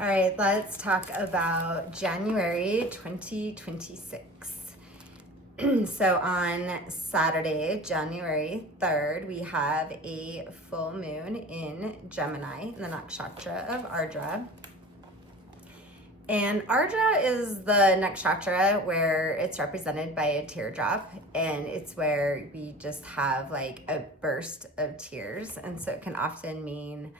All right, let's talk about January 2026. So on Saturday, January 3rd, we have a full moon in Gemini in the nakshatra of Ardra. And Ardra is the nakshatra where it's represented by a teardrop, and it's where we just have like a burst of tears. And so it can often mean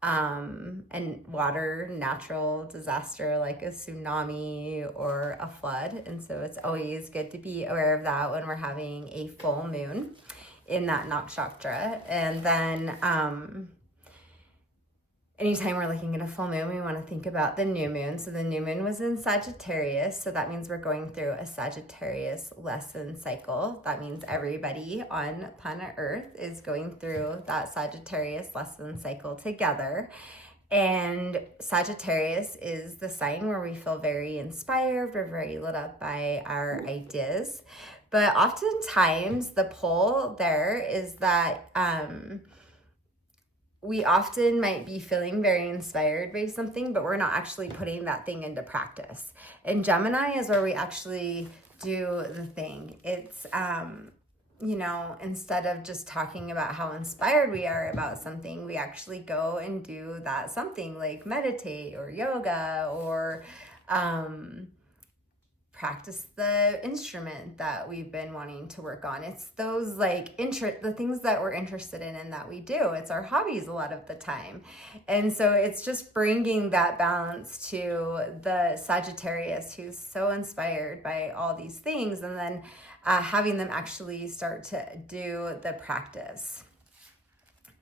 and water natural disaster like a tsunami or a flood. And so it's always good to be aware of that when we're having a full moon in that nakshatra. And then anytime we're looking at a full moon, we want to think about the new moon. So the new moon was in Sagittarius. So that means we're going through a Sagittarius lesson cycle. That means everybody on planet Earth is going through that Sagittarius lesson cycle together. And Sagittarius is the sign where we feel very inspired. We're very lit up by our ideas. But oftentimes the pull there is that, we often might be feeling very inspired by something, but we're not actually putting that thing into practice. And Gemini is where we actually do the thing. It's, instead of just talking about how inspired we are about something, we actually go and do that something like meditate or yoga or practice the instrument that we've been wanting to work on. It's those the things that we're interested in and that we do. It's our hobbies a lot of the time. And so it's just bringing that balance to the Sagittarius who's so inspired by all these things, and then having them actually start to do the practice.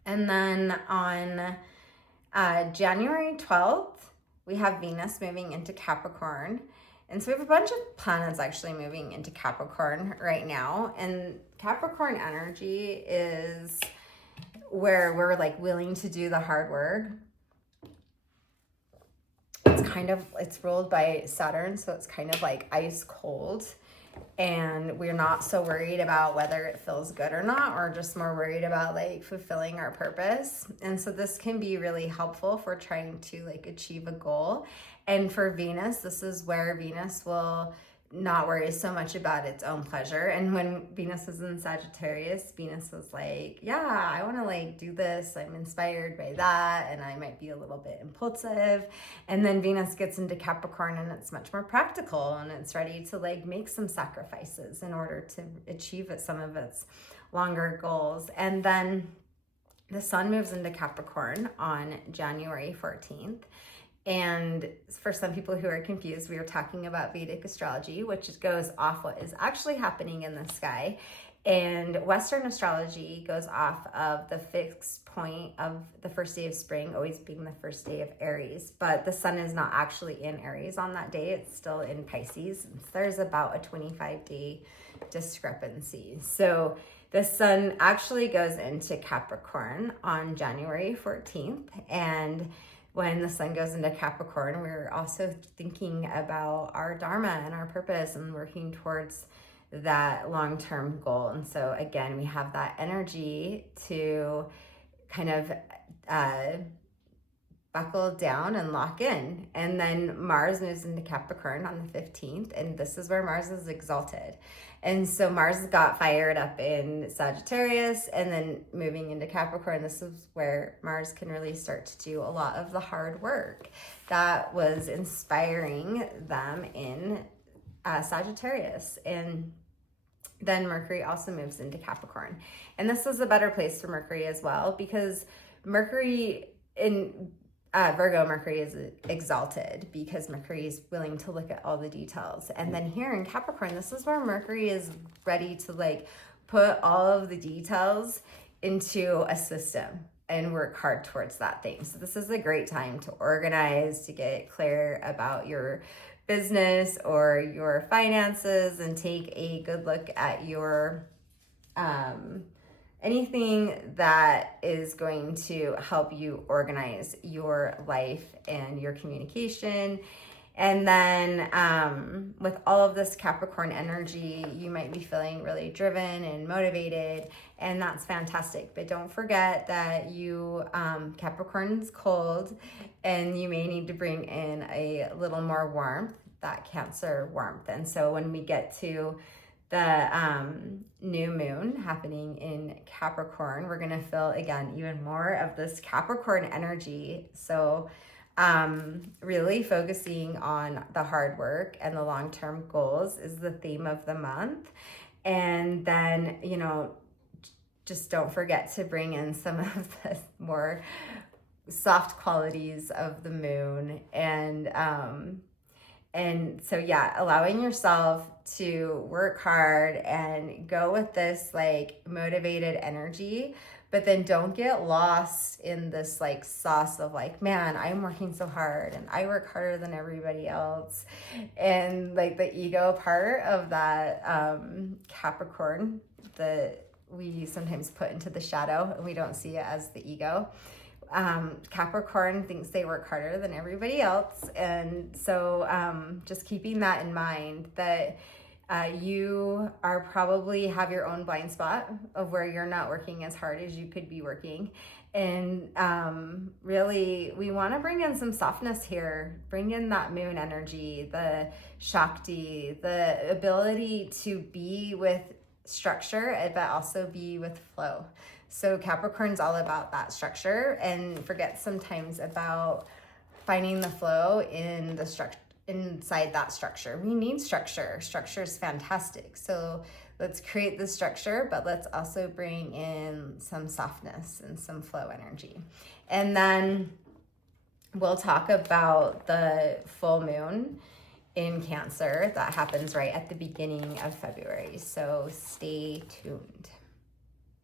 And then on January 12th, we have Venus moving into Capricorn. And so we have a bunch of planets actually moving into Capricorn right now. And Capricorn energy is where we're like willing to do the hard work. It's ruled by Saturn, so it's kind of like ice cold. And we're not so worried about whether it feels good or not. We're just more worried about like fulfilling our purpose. And so this can be really helpful for trying to like achieve a goal. And for Venus, this is where Venus will not worry so much about its own pleasure. And when Venus is in Sagittarius, Venus is like, yeah, I want to like do this. I'm inspired by that. And I might be a little bit impulsive. And then Venus gets into Capricorn and it's much more practical and it's ready to like make some sacrifices in order to achieve some of its longer goals. And then the sun moves into Capricorn on January 14th. And for some people who are confused, we are talking about Vedic astrology, which goes off what is actually happening in the sky. And Western astrology goes off of the fixed point of the first day of spring, always being the first day of Aries. But the sun is not actually in Aries on that day. It's still in Pisces. There's about a 25-day discrepancy. So the sun actually goes into Capricorn on January 14th. And when the sun goes into Capricorn, we're also thinking about our dharma and our purpose and working towards that long-term goal. And so again, we have that energy to kind of buckle down and lock in. And then Mars moves into Capricorn on the 15th, and this is where Mars is exalted. And so Mars got fired up in Sagittarius, and then moving into Capricorn, this is where Mars can really start to do a lot of the hard work that was inspiring them in Sagittarius. And then Mercury also moves into Capricorn. And this is a better place for Mercury as well, because Mercury in Virgo, Mercury is exalted because Mercury is willing to look at all the details. And then here in Capricorn, this is where Mercury is ready to like put all of the details into a system and work hard towards that thing. So this is a great time to organize, to get clear about your business or your finances, and take a good look at your anything that is going to help you organize your life and your communication. And then with all of this Capricorn energy, you might be feeling really driven and motivated, and that's fantastic. But don't forget that Capricorn's cold, and you may need to bring in a little more warmth, that Cancer warmth. And so when we get to the new moon happening in Capricorn, we're going to feel again even more of this Capricorn energy. So really focusing on the hard work and the long-term goals is the theme of the month. And then, you know, just don't forget to bring in some of the more soft qualities of the moon. And so, yeah, allowing yourself to work hard and go with this like motivated energy, but then don't get lost in this like sauce of like, man, I'm working so hard and I work harder than everybody else. And like the ego part of that Capricorn that we sometimes put into the shadow and we don't see it as the ego. Capricorn thinks they work harder than everybody else. And so just keeping that in mind, that you are probably have your own blind spot of where you're not working as hard as you could be working. And really, we want to bring in some softness here, bring in that moon energy, the Shakti, the ability to be with structure, but also be with flow. So Capricorn's all about that structure, and forget sometimes about finding the flow in the structure, inside that structure. We need structure. Structure is fantastic. So let's create the structure, but let's also bring in some softness and some flow energy. And then we'll talk about the full moon in Cancer that happens right at the beginning of February. So stay tuned.